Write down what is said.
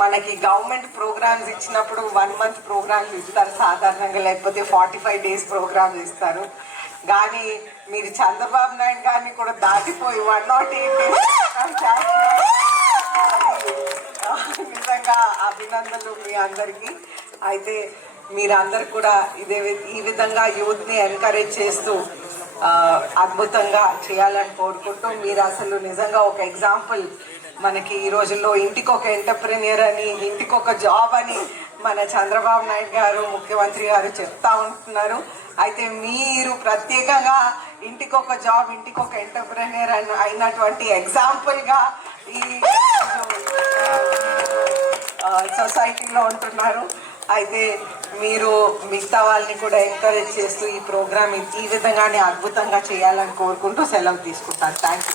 మనకి government programmes ఇచ్చినప్పుడు 1 month programmes ఇస్తారు సాధారణంగా, లేకపోతే 45 days ప్రోగ్రామ్స్ ఇస్తారు. కానీ మీరు చంద్రబాబు నాయుడు గారిని కూడా దాటిపోయి 108 days నిజంగా అభినందనలు మీ అందరికీ. అయితే మీరందరూ కూడా ఈ విధంగా యూత్ని ఎంకరేజ్ చేస్తూ అద్భుతంగా చేయాలని కోరుకుంటూ, మీరు అసలు నిజంగా ఒక ఎగ్జాంపుల్. మనకి ఈ రోజుల్లో ఇంటికి ఒక ఎంటర్ప్రెన్యూర్ అని, ఇంటికి ఒక జాబ్ అని మన చంద్రబాబు నాయుడు గారు ముఖ్యమంత్రి గారు చెప్తా ఉంటున్నారు. అయితే మీరు ప్రత్యేకంగా ఇంటికి ఒక జాబ్, ఇంటికి ఒక ఎంటర్ప్రెన్యూర్ అయినటువంటి ఎగ్జాంపుల్గా ఈ సొసైటీలో ఉంటున్నారు. అయితే మీరు మిగతా వాళ్ళని కూడా ఎంకరేజ్ చేస్తూ ఈ ప్రోగ్రామ్ ఈ విధంగానే అద్భుతంగా చేయాలని కోరుకుంటూ సెలవు తీసుకుంటాను. Thank you.